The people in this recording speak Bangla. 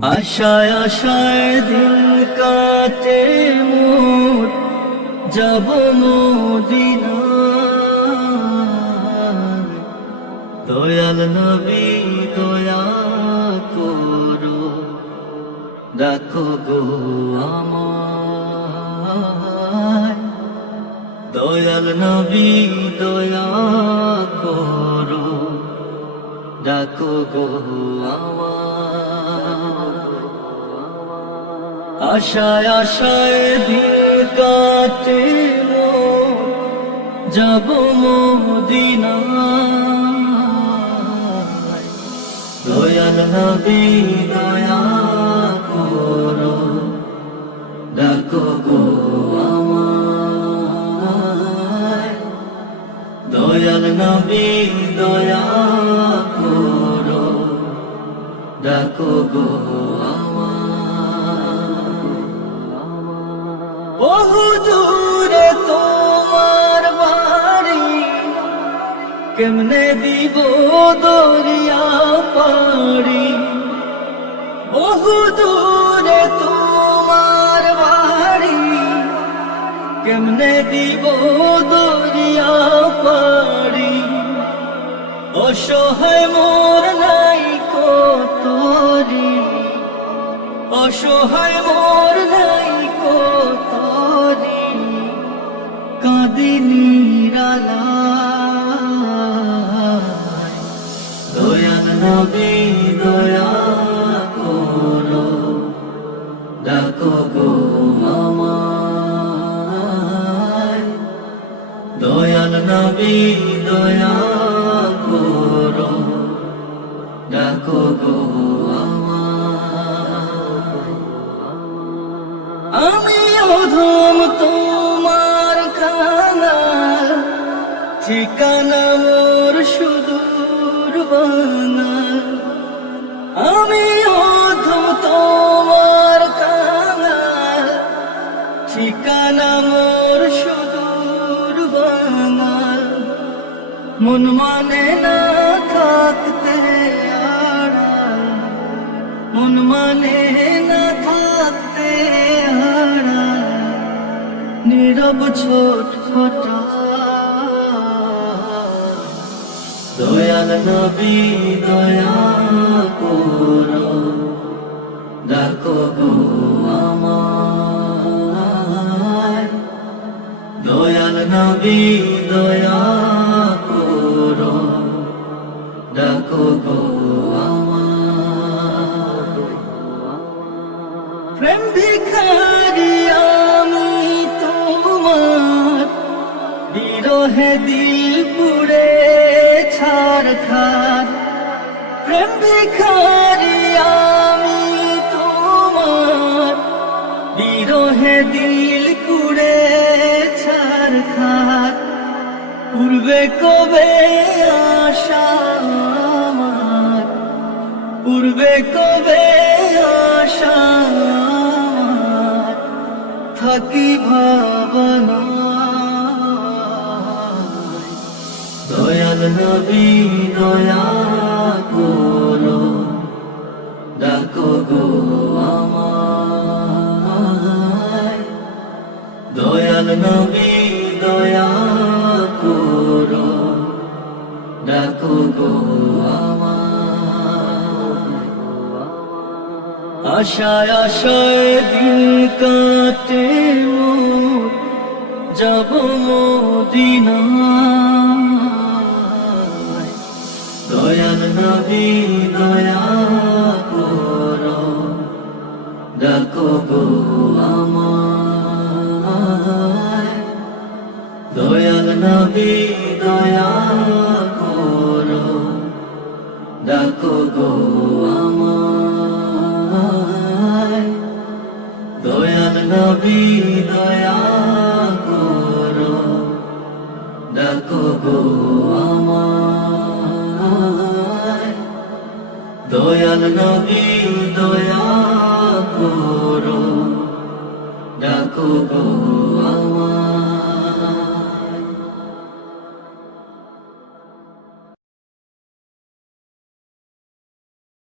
আশায় আশায় দিন কাটে মোর, যাব মদিনায়। দয়াল নবী দয়া করো, ডাকো গো আমায়। দয়াল নবী দয়া করো, ডাকো গো আমায়। আশায় আশায় দিন কাটে মোর, যাব মদিনায়। দয়াল নবী দয়া করো, ডাকো গো আমায়। দয়াল নবী দয়া করো, ডাকো গো বহু দূরে তোমার বাড়ি, কেমনে দিব দরিয়া পাড়ি। বহু দূরে তোমার বাড়ি, কেমনে দিব দরিয়া পাড়ি। অসহায় মোর নাই কতরি, অসহায় মোর নাই কতরি। কাঁদিনি রালায়, দয়াল নবী দয়া করো, ডাকো গো আমায়। দয়াল নবী দয়া করো, ডাকো গো আমি অধম তোমার কাঙাল, ঠিকানা মোর সুদূর বাঙাল। আমি অধম তোমার কাঙাল, ঠিকানা মোর সুদূর বাঙাল। মন মানে না থাকতে আড়াল, মন মানে না থাকতে আড়াল। নীরব ছটফটা দয়াল নবী দয়া করো, ডাকো গো আমায়। দয়াল নবী দয়া করো, ডাকো গো আমায়। প্রেম ভিখারি আমি তোমার, বিরহে দিল পুড়ে ছারখার। প্রেম ভিখারি আমি তোমার, বিরহে দিল পুড়ে ছারখার। পূর্বে কবে আশা আমার, পূর্বে কবে আশা আমার। থাকি ভাবনা দয়াল নবী দয়া করো, ডাকো গো আমায়। দয়াল নবী দয়া করো, ডাকো গো আমায়। আশায় আশায় দিন কাটে মোর, যাব মদিনায়। দয়াল নবী দয়া করো, ডাকো গো আমায়। দয়াল নবী দয়া করো, ডাকো গো আমায়। দয়াল নবী দয়া করো, ডাকো গো আমায়। দয়াল নবী দয়া করো, ডাকো গো